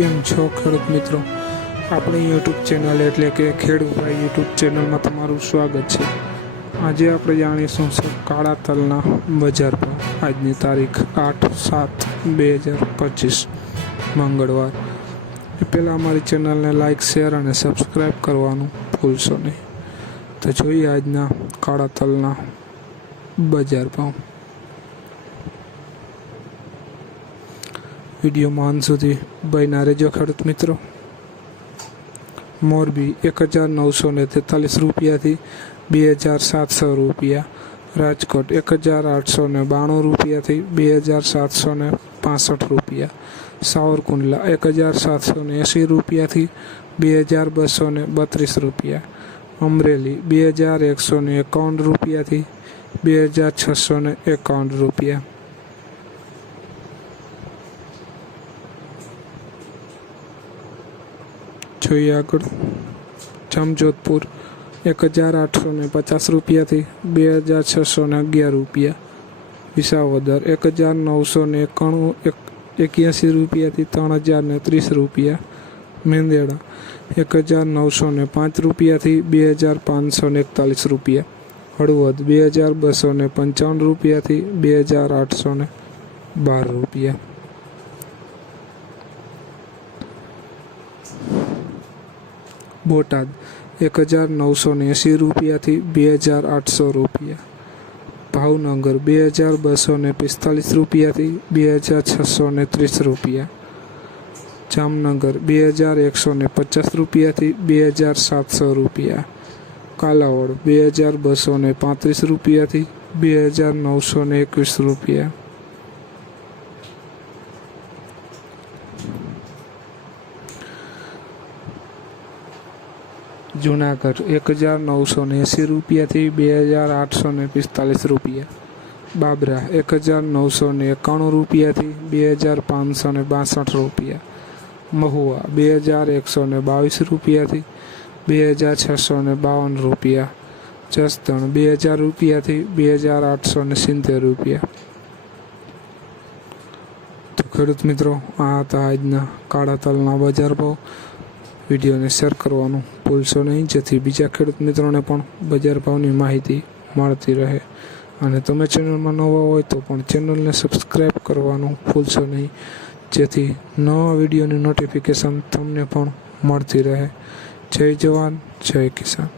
કેમ છો ખેડૂત મિત્રો? આપણી યુટ્યુબ ચેનલ એટલે કે ખેડૂતભાઈ યુટ્યુબ ચેનલમાં તમારું સ્વાગત છે. આજે આપણે જાણીશું છે કાળા તલના બજાર ભાવ. આજની તારીખ 8/7/2025 મંગળવાર. એ પહેલાં અમારી ચેનલને લાઇક, શેર અને સબસ્ક્રાઈબ કરવાનું ભૂલશો નહીં. તો જોઈએ આજના કાળા તલના બજાર ભાવ. વિડીયોમાં અંત સુધી બન્યા રહેજો ખેડૂત મિત્રો. મોરબી 1943 રૂપિયાથી 2700 રૂપિયા. રાજકોટ 1892 રૂપિયાથી 2765 રૂપિયા. સાવરકુંડલા 1780 રૂપિયાથી 2232 રૂપિયા. અમરેલી 2151 રૂપિયાથી 2651 રૂપિયા. જોઈએ આગળ. જામજોધપુર 1850 રૂપિયાથી 2611 રૂપિયા. વિસાવદર 1981 રૂપિયાથી 3030 રૂપિયા. મેંદેડા 1905 રૂપિયાથી 2541 રૂપિયા. હળવદ 2255 રૂપિયાથી 2812 રૂપિયા. બોટાદ 1980 રૂપિયાથી 2800 રૂપિયા. ભાવનગર 2245 રૂપિયાથી 2630 રૂપિયા. જામનગર 2150 રૂપિયાથી 2700 રૂપિયા. કાલાવડ 2235 રૂપિયાથી 2921 રૂપિયા. જુનાગઢ 1980 રૂપિયાથી 2845 રૂપિયા. બાબરા 1991 રૂપિયાથી 2562 રૂપિયા. મહુવા 2122 રૂપિયાથી 2652 રૂપિયા. જસદણ 2000 રૂપિયાથી 2870 રૂપિયા. તો ખેડૂત મિત્રો, આ હતા આજના કાળા તલના બજાર ભાવ. વિડીયોને શેર કરવાનું ભૂલશો નહીં, જેથી બીજા ખેડૂત મિત્રોને પણ બજાર ભાવની માહિતી મળતી રહે. અને તમે ચેનલમાં નવા હોય તો પણ ચેનલને સબસ્ક્રાઈબ કરવાનું ભૂલશો નહીં, જેથી નવા વિડીયોની નોટિફિકેશન તમને પણ મળતી રહે. જય જવાન, જય કિસાન.